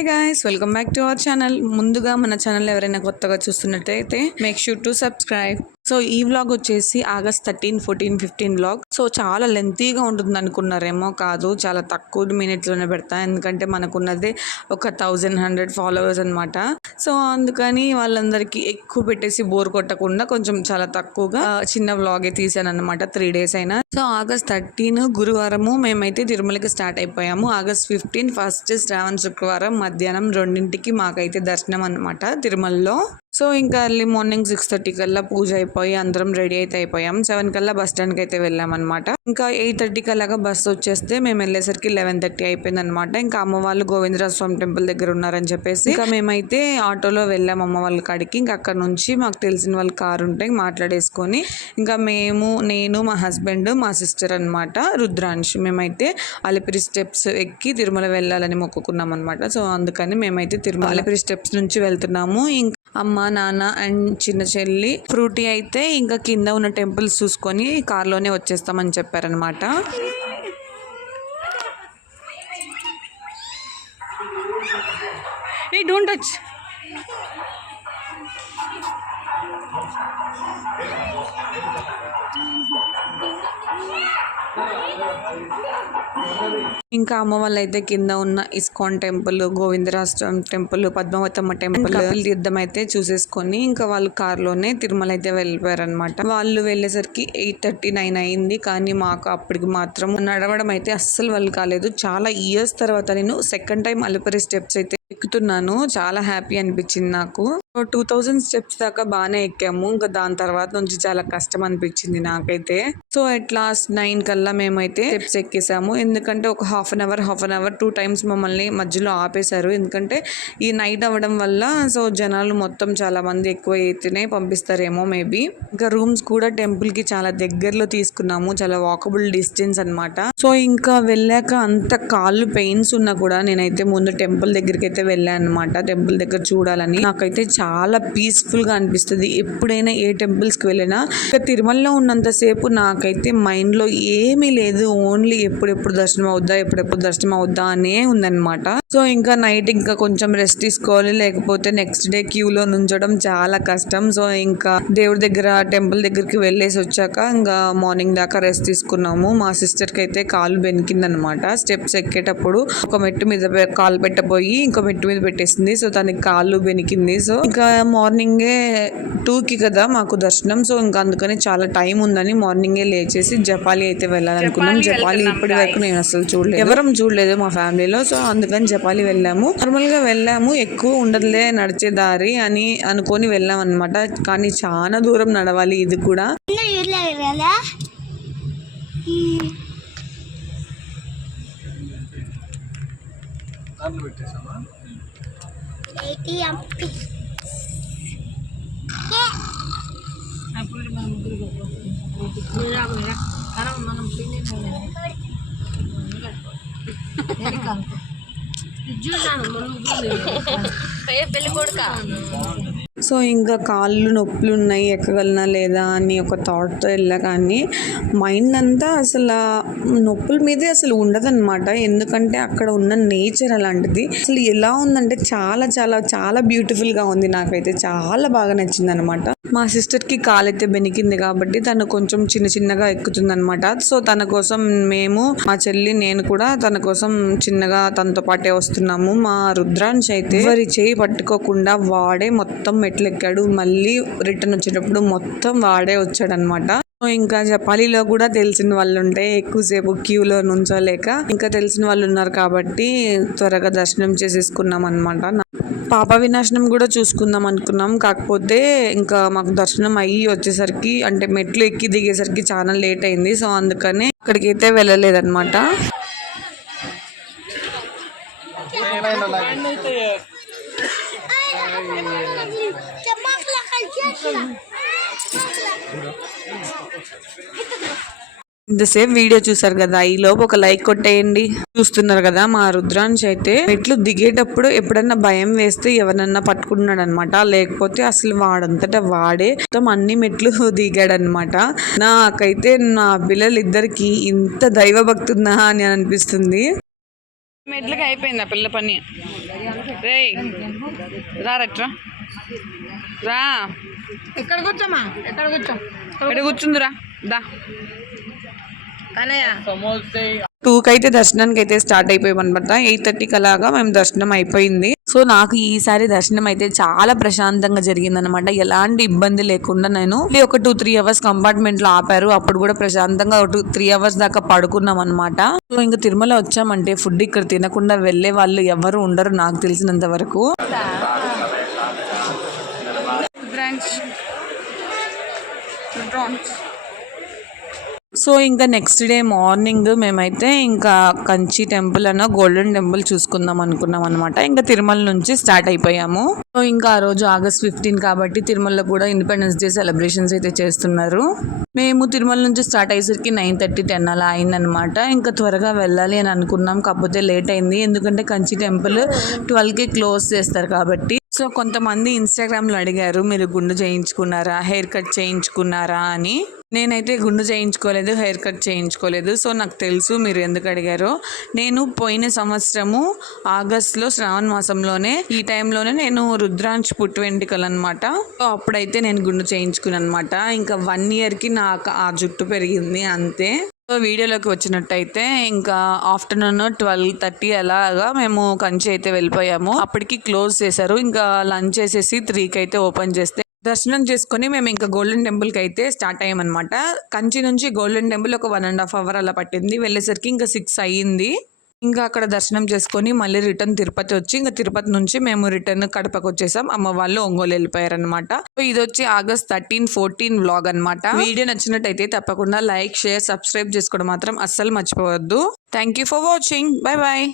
Hi guys, welcome back to our channel. ముందుగా మన channel ఎవరైనా కొత్తగా చూస్తున్నట్టయితే make sure to subscribe. So ఈ వ్లాగ్ వచ్చేసి ఆగస్ట్ 13, 14, 15 వ్లాగ్. సో చాలా లెంతీగా ఉంటుంది అనుకున్నారేమో, కాదు, చాలా తక్కువ మినిట్స్లోనే పెడతా. ఎందుకంటే మనకున్నదే ఒక 1100 ఫాలోవర్స్ అనమాట. సో అందుకని వాళ్ళందరికీ ఎక్కువ పెట్టేసి బోర్ కొట్టకుండా కొంచెం చాలా తక్కువగా చిన్న వ్లాగే తీసాను అనమాట. 3 days అయినా. సో ఆగస్ట్ 13 గురువారము మేమైతే తిరుమలకి స్టార్ట్ అయిపోయాము. ఆగస్ట్ 15 ఫస్ట్ శ్రావణ శుక్రవారం మధ్యాహ్నం 2ంటికి మాకైతే దర్శనం అనమాట తిరుమలలో. సో ఇంకా ఎర్లీ మార్నింగ్ 6:30 కల్లా పూజ అయిపోయి అందరం రెడీ అయితే అయిపోయాం. 7 కల్లా బస్ స్టాండ్కి అయితే వెళ్ళామన్నమాట. ఇంకా 8:30 కల్లాగా బస్సు వచ్చేస్తే మేము వెళ్ళేసరికి 11:30 అయిపోయింది అనమాట. ఇంకా అమ్మ వాళ్ళు గోవిందరాజ స్వామి టెంపుల్ దగ్గర ఉన్నారని చెప్పేసి ఇంకా మేమైతే ఆటోలో వెళ్ళాం అమ్మ వాళ్ళ కాడికి. ఇంకా అక్కడ నుంచి మాకు తెలిసిన వాళ్ళ కారు ఉంటే మాట్లాడేసుకొని ఇంకా నేను మా హస్బెండ్ మా సిస్టర్ అనమాట రుద్రాంశ్ మేమైతే అలిపిరి స్టెప్స్ ఎక్కి తిరుమల వెళ్ళాలని మొక్కుకున్నాం అనమాట. సో అందుకని మేమైతే తిరుమల అలిపిరి స్టెప్స్ నుంచి వెళ్తున్నాము. ఇంకా అమ్మ నాన్న అండ్ చిన్న చెల్లి ఫ్రూటీ అయితే ఇంకా కింద ఉన్న టెంపుల్స్ చూసుకొని కార్లోనే వచ్చేస్తామని చెప్పారనమాట. ఏ డోంట్ టచ్. ఇంకా అమ్మ వాళ్ళు అయితే కింద ఉన్న ISKCON temple, Govindaraj temple, Padmavathamma temple తీర్థం అయితే చూసేసుకొని ఇంకా వాళ్ళు కార్లోనే తిరుమల అయితే వెళ్ళిపోయారు అనమాట. వాళ్ళు వెళ్ళేసరికి 8:30, 9 అయింది. కానీ మాకు అప్పటికి మాత్రం నడవడం అయితే అస్సలు వాళ్ళు కాలేదు. చాలా ఇయర్స్ తర్వాత నేను సెకండ్ టైం అలిపిరి స్టెప్స్ అయితే ఎక్కుతున్నాను. చాలా హ్యాపీ అనిపించింది నాకు. 2000 స్టెప్స్ దాకా బాగానే ఎక్కాము. ఇంకా దాని తర్వాత నుంచి చాలా కష్టం అనిపించింది నాకైతే. సో ఎట్ లాస్ట్ 9 కల్లా మేమైతే స్టెప్స్ ఎక్కేసాము. ఎందుకంటే ఒక హాఫ్ అన్ అవర్ 2 times మమ్మల్ని మధ్యలో ఆపేశారు. ఎందుకంటే ఈ నైట్ అవ్వడం వల్ల సో జనాలు మొత్తం చాలా మంది ఎక్కువ అయితేనే పంపిస్తారేమో మేబీ. ఇంకా రూమ్స్ కూడా టెంపుల్ కి చాలా దగ్గరలో తీసుకున్నాము. చాలా వాకబుల్ డిస్టెన్స్ అనమాట. సో ఇంకా వెళ్ళాక అంత కాళ్ళు పెయిన్స్ ఉన్నా కూడా నేనైతే ముందు టెంపుల్ దగ్గరికి అయితే వెళ్ళాను అనమాట. టెంపుల్ దగ్గర చూడాలని. నాకైతే చాలా పీస్ఫుల్ గా అనిపిస్తుంది ఎప్పుడైనా ఏ టెంపుల్స్ కి వెళ్ళినా. ఇంకా తిరుమలలో ఉన్నంతసేపు నాకైతే మైండ్ లో ఏమీ లేదు, ఓన్లీ ఎప్పుడెప్పుడు దర్శనం అవుద్దా అనే ఉందన్నమాట. సో ఇంకా నైట్ ఇంకా కొంచెం రెస్ట్ తీసుకోవాలి, లేకపోతే నెక్స్ట్ డే క్యూలో నుంచడం చాలా కష్టం. సో ఇంకా దేవుడి దగ్గర టెంపుల్ దగ్గరికి వెళ్ళేసి వచ్చాక ఇంకా మార్నింగ్ దాకా రెస్ట్ తీసుకున్నాము. మా సిస్టర్ కి అయితే కాలు బెనికిందనమాట. స్టెప్స్ ఎక్కేటప్పుడు ఒక మెట్టు మీద కాలు పెట్టబోయి ఇంకో మెట్టు మీద పెట్టేసింది. సో తనకి కాళ్ళు బెనికింది. సో ఇంకా మార్నింగే 2కి కదా మాకు దర్శనం. సో ఇంకా అందుకని చాలా టైం ఉందని మార్నింగే లేచేసి జపాలి అయితే వెళ్ళాలనుకున్నాం. జపాలి ఇప్పటి వరకు నేను అసలు చూడలేదు మా ఫ్యామిలీలో. సో అందుకని జపాలి వెళ్ళాము. నార్మల్ గా వెళ్ళాము, ఎక్కువ ఉండదులే నడిచే దారి అని అనుకొని వెళ్ళాం అనమాట. కానీ చాలా దూరం నడవాలి ఇది కూడా. సో ఇంకా కాళ్ళు నొప్పులు ఉన్నాయి, ఎక్కగలనా లేదా అని ఒక థాట్తో వెళ్ళా. కానీ మైండ్ అంతా అసలు నొప్పుల మీదే అసలు ఉండదన్నమాట. ఎందుకంటే అక్కడ ఉన్న నేచర్ అలాంటిది. అసలు ఎలా ఉందంటే చాలా చాలా చాలా బ్యూటిఫుల్గా ఉంది. నాకైతే చాలా బాగా నచ్చింది అనమాట. మా సిస్టర్కి కాలైతే బెనికింది కాబట్టి తను కొంచెం చిన్నగా ఎక్కుతుంది అనమాట. సో తన కోసం మేము, మా చెల్లి, నేను కూడా తన కోసం చిన్నగా తనతో పాటే వస్తున్నాము. మా రుద్రాంశ్ అయితే ఎవరి చేయి పట్టుకోకుండా వాడే మొత్తం మెట్లు ఎక్కాడు. మళ్ళీ రిటర్న్ వచ్చేటప్పుడు మొత్తం వాడే వచ్చాడనమాట. ఇంకా జపాలిలో కూడా తెలిసిన వాళ్ళు ఉంటే ఎక్కువసేపు క్యూలో నుంచోలేక ఇంకా తెలిసిన వాళ్ళు ఉన్నారు కాబట్టి త్వరగా దర్శనం చేసేసుకున్నాం అనమాట. పాప వినాశనం కూడా చూసుకుందాం అనుకున్నాం. కాకపోతే ఇంకా మాకు దర్శనం అయ్యి వచ్చేసరికి అంటే మెట్లు ఎక్కి దిగేసరికి చాలా లేట్ అయింది. సో అందుకనే అక్కడికైతే వెళ్ళలేదన్నమాట. ఇంతసేపు వీడియో చూసారు కదా, ఈ లోపు ఒక లైక్ కొట్టేయండి. చూస్తున్నారు కదా మా రుద్రాంశ్ అయితే మెట్లు దిగేటప్పుడు ఎప్పుడన్నా భయం వేస్తే ఎవరన్నా పట్టుకుంటున్నాడు అనమాట. లేకపోతే అసలు వాడంతటా వాడే మొత్తం అన్ని మెట్లు దిగాడనమాట. నాకైతే నా పిల్లలు ఇద్దరికి ఇంత దైవ భక్తి ఉందా అని అనిపిస్తుంది. మెట్లకి అయిపోయింది ఆ పిల్ల పని. రే రా రెట్రా రా ఎక్కడ కూర్చోమా ఎక్కడ కూర్చో ఎక్కడ కూర్చుందిరా దా కనయ్య 2కి అయితే దర్శనానికి అయితే స్టార్ట్ అయిపోయామన్నమాట. 8:30కి అలాగా మేము దర్శనం అయిపోయింది. సో నాకు ఈసారి దర్శనం అయితే చాలా ప్రశాంతంగా జరిగిందనమాట. ఎలాంటి ఇబ్బంది లేకుండా నేను ఒక 2-3 అవర్స్ కంపార్ట్మెంట్ లో ఆపారు. అప్పుడు కూడా ప్రశాంతంగా 2-3 అవర్స్ దాకా పడుకున్నాం అనమాట. సో ఇంకా తిరుమల వచ్చామంటే ఫుడ్ ఇక్కడ తినకుండా వెళ్లే వాళ్ళు ఎవరు ఉండరు నాకు తెలిసినంత వరకు. సో ఇంకా నెక్స్ట్ డే మార్నింగ్ మేమైతే ఇంకా కంచి టెంపుల్ అన్న గోల్డెన్ టెంపుల్ చూసుకుందాం అనుకున్నాం అనమాట. ఇంకా తిరుమల నుంచి స్టార్ట్ అయిపోయాము. సో ఇంకా ఆ రోజు August 15 కాబట్టి తిరుమలలో కూడా ఇండిపెండెన్స్ డే సెలబ్రేషన్స్ అయితే చేస్తున్నారు. మేము తిరుమల నుంచి స్టార్ట్ అయ్యేసరికి 9:30-10 అలా అయిందనమాట. ఇంకా త్వరగా వెళ్ళాలి అని అనుకున్నాం, కాకపోతే లేట్ అయింది. ఎందుకంటే కంచి టెంపుల్ 12కి క్లోజ్ చేస్తారు కాబట్టి. సో కొంతమంది ఇన్స్టాగ్రామ్లో అడిగారు, మీరు గుండు చేయించుకున్నారా, హెయిర్ కట్ చేయించుకున్నారా అని. నేనైతే గుండు చేయించుకోలేదు, హెయిర్ కట్ చేయించుకోలేదు. సో నాకు తెలుసు మీరు ఎందుకు అడిగారో. నేను పోయిన సంవత్సరము ఆగస్టులో శ్రావణ మాసంలోనే ఈ టైంలోనే నేను రుద్రాంశ్ పుట్టు వెంట్రుకలు అనమాట. సో అప్పుడైతే నేను గుండు చేయించుకున్నాను అనమాట. ఇంకా 1 ఇయర్కి నాకు ఆ జుట్టు పెరిగింది అంతే. సో వీడియోలోకి వచ్చినట్టయితే ఇంకా ఆఫ్టర్నూన్ 12:30 అలాగా మేము కంచి అయితే వెళ్ళిపోయాము. అప్పటికి క్లోజ్ చేశారు. ఇంకా లంచ్ చేసేసి 3కి అయితే ఓపెన్ చేస్తే దర్శనం చేసుకుని మేము ఇంకా గోల్డెన్ టెంపుల్కి అయితే స్టార్ట్ అయ్యామన్నమాట. కంచి నుంచి గోల్డెన్ టెంపుల్ ఒక 1.5 అవర్ అలా పట్టింది. వెళ్ళేసరికి ఇంకా 6 అయ్యింది. ఇంకా అక్కడ దర్శనం చేసుకొని మళ్ళీ రిటర్న్ తిరుపతి వచ్చి ఇంకా తిరుపతి నుంచి మేము రిటర్న్ కడపకు వచ్చేసాం. అమ్మ వాళ్ళు ఒంగోలు వెళ్ళిపోయారనమాట. సో ఇది వచ్చి August 13-14 వ్లాగ్ అనమాట. వీడియో నచ్చినట్టయితే తప్పకుండా లైక్, షేర్, సబ్స్క్రైబ్ చేసుకోవడం మాత్రం అస్సలు మర్చిపోవద్దు. Thank you for watching. Bye bye.